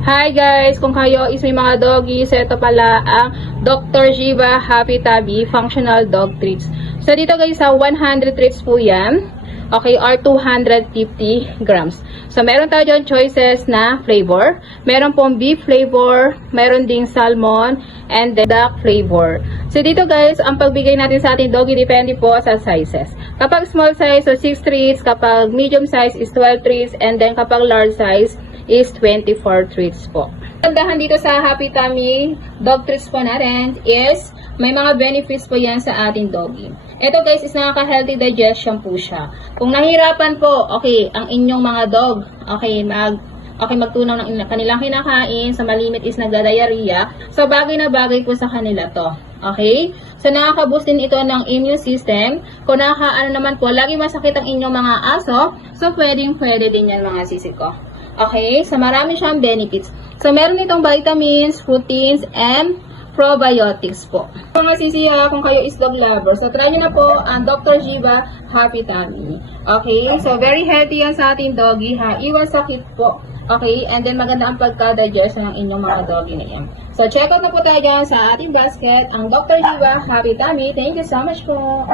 Hi guys! Kung kayo is may mga doggies, ito pala ang Dr. Jiva Happy Tabby Functional Dog Treats. So dito guys, 100 treats po yan. Okay, or 250 grams. So meron tayo dyan choices na flavor. Meron pong beef flavor, meron ding salmon, and the duck flavor. So dito guys, ang pagbigay natin sa ating doggy depende po sa sizes. Kapag small size, so 6 treats. Kapag medium size is 12 treats. And then kapag large size is 24 treats po. Tandahan dito sa Happy Tummy dog treats po natin is may mga benefits po yan sa ating doggy. Ito guys is nakaka-healthy digestion po siya. Kung nahirapan po, okay, ang inyong mga dog, magtunaw ng kanilang kinakain, sa malimit is nagda-diarrhea, so bagay na bagay po sa kanila to. Okay? So nakaka-boost din ito ng immune system. Kung naman po, lagi masakit ang inyong mga aso, so pwede din yan mga sisi ko. Okay? So marami siyang benefits. So meron itong vitamins, proteins, and probiotics po. Mga sisiya, kung kayo is dog lover, so try nyo na po ang Dr. Jiva Happy Tummy. Okay? So very healthy yan sa ating doggy ha. Iwas sakit po. Okay? And then maganda ang pagka-digest ng inyong mga doggy na yan. So check out na po tayo dyan sa ating basket, ang Dr. Jiva Happy Tummy. Thank you so much po.